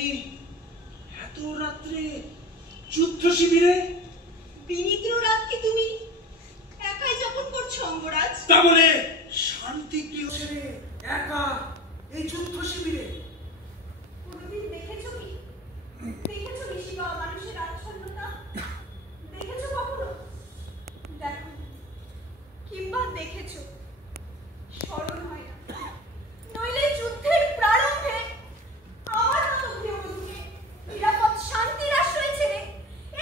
পাটিল এত রাত্রে যুদ্ধ শিবিরে? বিনিদ্র রাত কি তুমি একাই যাপন করছো অঙ্গরাজ? তা বলে শান্তি প্রিয় ছেড়ে একা এই যুদ্ধ শিবিরে? কোনদিন দেখেছো কি? দেখেছো ঋষিবা মানুষের আচ্ছন্নতা? দেখেছো কখনো? দেখো কিংবা দেখেছো স্মরণ হয় না। নইলে যুদ্ধের প্রারম্ভে আমার মতো গৃহবধূকে নিরাপদ শান্তির আশ্রয় ছেড়ে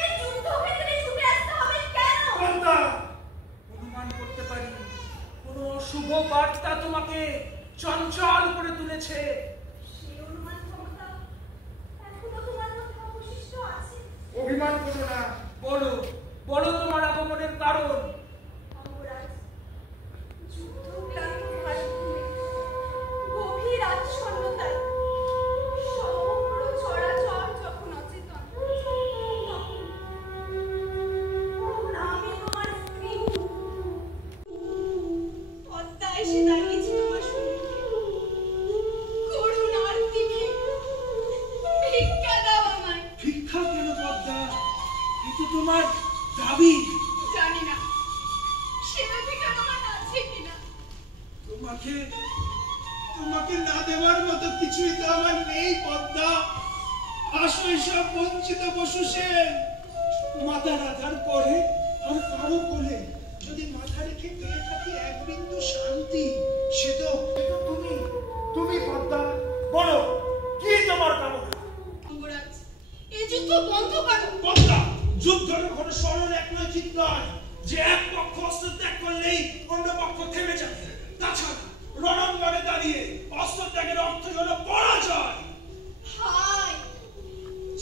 এই যুদ্ধক্ষেত্রে ছুটে আসতে হবে কেন? অনুমান করতে পারি কোনো শুভ বার্তা তোমাকে চঞ্চল করে তুলেছে। সেই অনুমান ক্ষমতা এখনো তোমার মধ্যে অবশিষ্ট আছে। অভিমান করো না, বলো বলো তোমার আগমনের কারণ। অঙ্গরাজ, যুদ্ধক্লান্ত ভারতভূমে গভীর আচ্ছন্নতায় সমগ্র চরাচর যখন অচেতন, তখন আমি তোমার স্ত্রী পদ্মা এসে দাঁড়িয়েছি তোমার সম্মুখে। করুণ আরতি নিয়ে ভিক্ষা দাও আমায়। ভিক্ষা কেন পদ্মা? এ তো তোমার দাবি। জানি না সে অধিকার আমার আছে কিনা। তোমাকে তোমাকে না দেওয়ার মতো কিছুই তো আমার নেই পদ্মা। আসো এসব বঞ্চিত পশু সেন। মাথা রাখার পরে আর কারো কোলে যদি মাথা রেখে পেয়ে থাকি এক বিন্দু শান্তি, সে তো তুমি তুমি পদ্মা। বলো কি তোমার কামনা? অঙ্গরাজ, এই যুদ্ধ বন্ধ করো। পদ্মা, যুদ্ধ কোনো সরল একনৈতিক নয় যে এক পক্ষ অস্ত্র ত্যাগ করলেই অন্য পক্ষ থেমে যাবে। তাছাড়া রণাঙ্গনে দাঁড়িয়ে অস্ত্র ত্যাগের অর্থ হলো পরাজয়। হায়,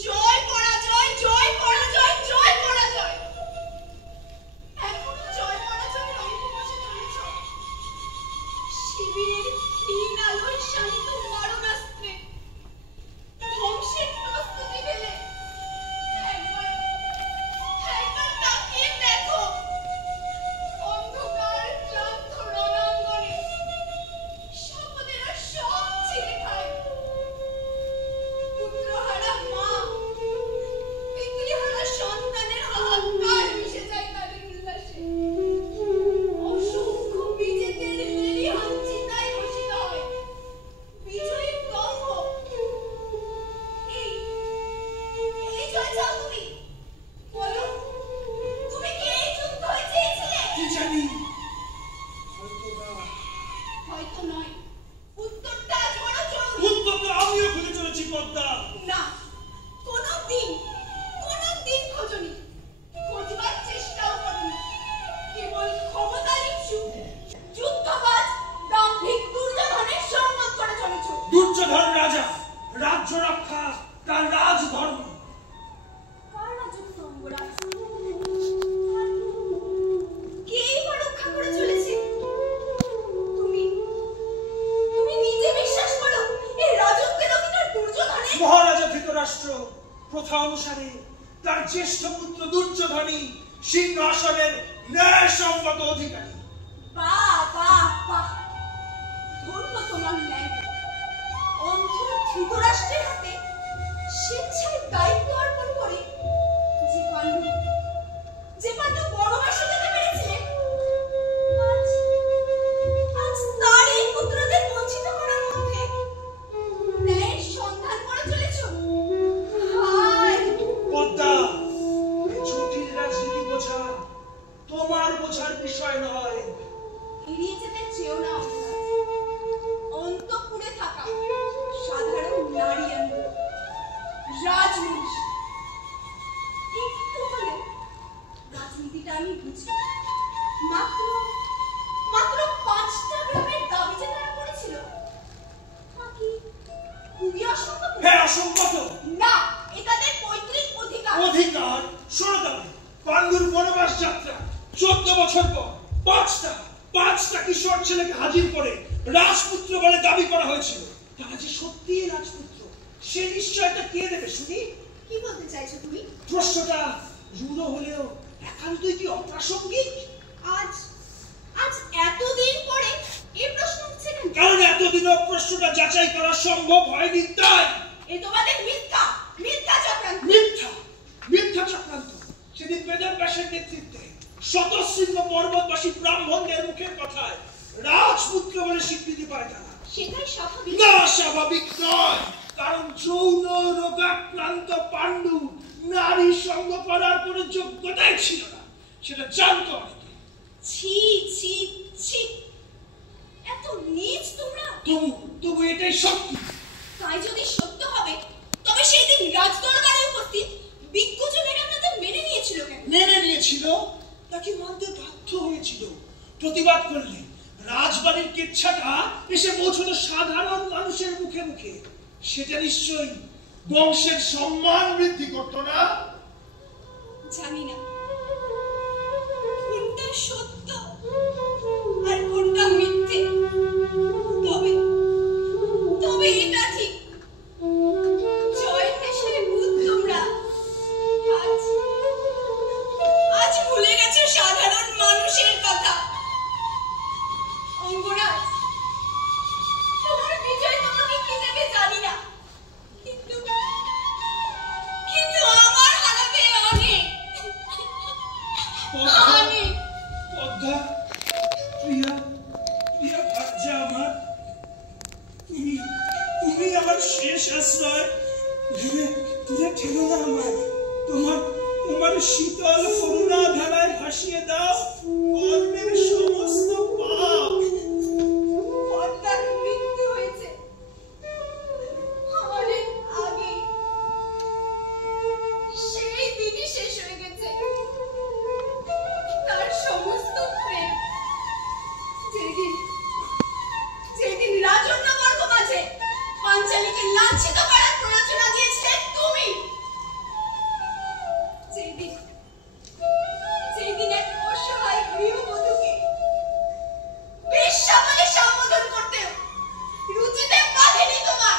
জয় পরাজয়, জয় পরাজয়, জয় পরাজয়। এখনো জয় পরাজয়ের অঙ্ক কষে চলেছ। শিবিরের ক্ষীণ আলোয় শানিত মারণাস্ত্রে ধ্বংসের প্রস্তুতি পেলে একবার তাকিয়ে দেখো। অন্ধকার ক্লান্ত রণাঙ্গনে শপথেরা সব ছেড়ে খায়। পুত্রহারা মা, পিতৃহারা সন্তানের হাহাকার মিশে যায় তাদের উল্লাসে। অসংখ্য বিজেদের লেলিহান চিতায় বসিত হয় বিজয়ী দম্ভ। এই জয় চাও তুমি? বলো, তুমি কি এই যুদ্ধ চেয়েছিলে? কি জানি, হয়তো নয়। উত্তরটা আজ বড় জরুরি। উত্তর তো আমিও খুঁজে চলেছি পদ্মা। না, কোনদিন খোঁজনি, খোঁজবার চেষ্টাও করনি। কেবল ক্ষমতার ইচ্ছু যুদ্ধবাজ দাম্ভিক দুর্যোধনের সঙ্গত করে চলেছ। দুর্যোধন রাজা, রাজ্য রক্ষা তার রাজধর্ম। কার রাজত্ব অঙ্গরাজ? কেই বা রক্ষা করে চলেছে? তুমি নিজে বিশ্বাস করো এই রাজত্বের অধিকার দুর্যোধনের? মহারাজা ধৃতরাষ্ট্র প্রথা অনুসারে তার জ্যেষ্ঠ পুত্র দুর্যোধনই সিংহাসনের ন্যায়সঙ্গত অধিকারী। বাহ বাহ বাহ, ধন্য তোমার ন্যায়। অন্ধ ধৃতরাষ্ট্রের হাতে স্বেচ্ছায় দায়িত্ব অর্পণ করে যে পাণ্ডু বনবাসে যেতে পেরেছিলেন, আজ তারই পুত্রদের বঞ্চিত করার মধ্যে ন্যায়ের সন্ধান করে চলেছ। হায় পদ্মা, এই জটিল রাজনীতি বোঝা তোমার বোঝার বিষয় নয়। এড়িয়ে যেতে চেও না অঙ্গরাজ। অন্তঃপুরে থাকা সাধারণ নারী আমি, রাজমনীষী। একটু হলেও রাজনীতিটা আমি বুঝি। মাত্র 5টা গ্রামের দাবি যে তারা করেছিল, তা কি খুবই অসম্ভব? হ্যাঁ, অসম্ভব না, এ তাদের পৈতৃক অধিকার। অধিকার। শোনো তবে, পাণ্ডুর বনবাস যাত্রা 14 বছর পর পাঁচটা কিশোর ছেলেকে হাজির করে রাজপুত্র বলে দাবি করা হয়েছিল। তারা যে সত্যিই রাজপুত্র, সে নিশ্চয়তা কে দেবে শুনি? কি বলতে চাইছো তুমি? প্রশ্নটা রূঢ় হলেও একান্তই কি অপ্রাসঙ্গিক? আজ এতদিন পরে এই প্রশ্ন উঠছে কেন? কারণ এতদিনও প্রশ্নটা যাচাই করা সম্ভব হয়নি তাই। এ তোমাদের মিথ্যা মিথ্যা চক্রান্ত। মিথ্যা মিথ্যা চক্রান্ত। সেদিন বেদব্যাসের নেতৃত্বে শতশৃঙ্গ পর্বতবাসী ব্রাহ্মণদের মুখের কথায় রাজপুত্র বলে স্বীকৃতি পায় তারা। সেটাই স্বাভাবিক। না, স্বাভাবিক নয়। কারণ যৌন রোগাক্রান্ত পাণ্ডু নারী সঙ্গ করার কোনো যোগ্যতাই ছিল না, সেটা জানতো অনেকে। ছি ছি ছি, এত নীচ তোমরা। তবু এটাই সত্যি। তাই যদি সত্য হবে তবে সেই দিন রাজদরবারে উপস্থিত বিজ্ঞজনেরা তাদের মেনে নিয়েছিল কেন? মেনে নিয়েছিল নাকি মানতে বাধ্য হয়েছিল? প্রতিবাদ করলে রাজবাড়ির কেচ্ছাটা এসে পৌঁছলো সাধারণ মানুষের মুখে মুখে। সেটা নিশ্চয়ই বংশের সম্মান বৃদ্ধি করতো না। জানি না কোনটা সত্য আর কোনটা মিথ্যে, তবে তবে এটা ঠিক, জয় দেশের ভূত তোমরা আজ ভুলে গেছো সাধারণ মানুষের কথা। অঙ্গরাজ, তোমার বিজয় তোমাকে কি দেবে জানি না, কিন্তু আমার হারাবে অনেক অনেক। পদ্মা, প্রিয়া, প্রিয়া ভার্যা আমার, তুমি আমার শেষ আশ্রয়। ভেবে ঠেলো না আমায়। তোমার শীতল করুণা ধারায় ভাসিয়ে দাও কর্মের সমস্ত পাপ। পদ্মার মৃত্যু হয়েছে অনেক আগে, সেই দিনই শেষ হয়ে গেছে তার সমস্ত প্রেম। যেদিন রাজন্যবর্গ মাঝে পাঞ্চালীকে লাঞ্ছিত করার প্ররোচনা দিয়েছিলে তুমি, যেদিন এক অসহায় গৃহবধূকে বেশ্যা বলে সম্বোধন করতেও রুচিতে বাঁধেনি তোমার,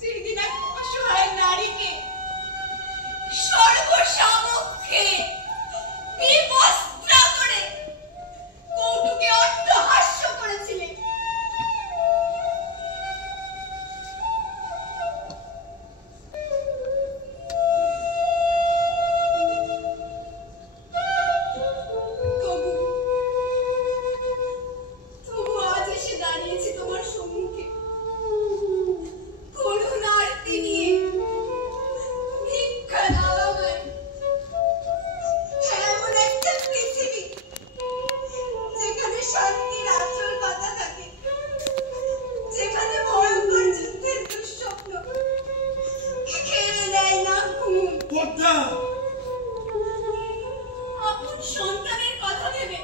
যেদিন এক অসহায় নারীকে সর্বসমক্ষে বিবস্ত্র করে কৌতুকে অট্টহাস্য করেছিলে, তবু আজ এসে দাঁড়িয়েছি তোমার সম্মুখে করুণার নিয়ে। ভিক্ষা দাও আমায় এমন একটা পৃথিবী যেখানে শান্তির আঁচল পাতা থাকে, যেখানে ভয়ঙ্কর যুদ্ধের দুঃস্বপ্ন খেলে দেয় না ঘুম। পদ্মা, আপন সন্তানের কথা ভেবে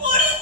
পরিত্যাগ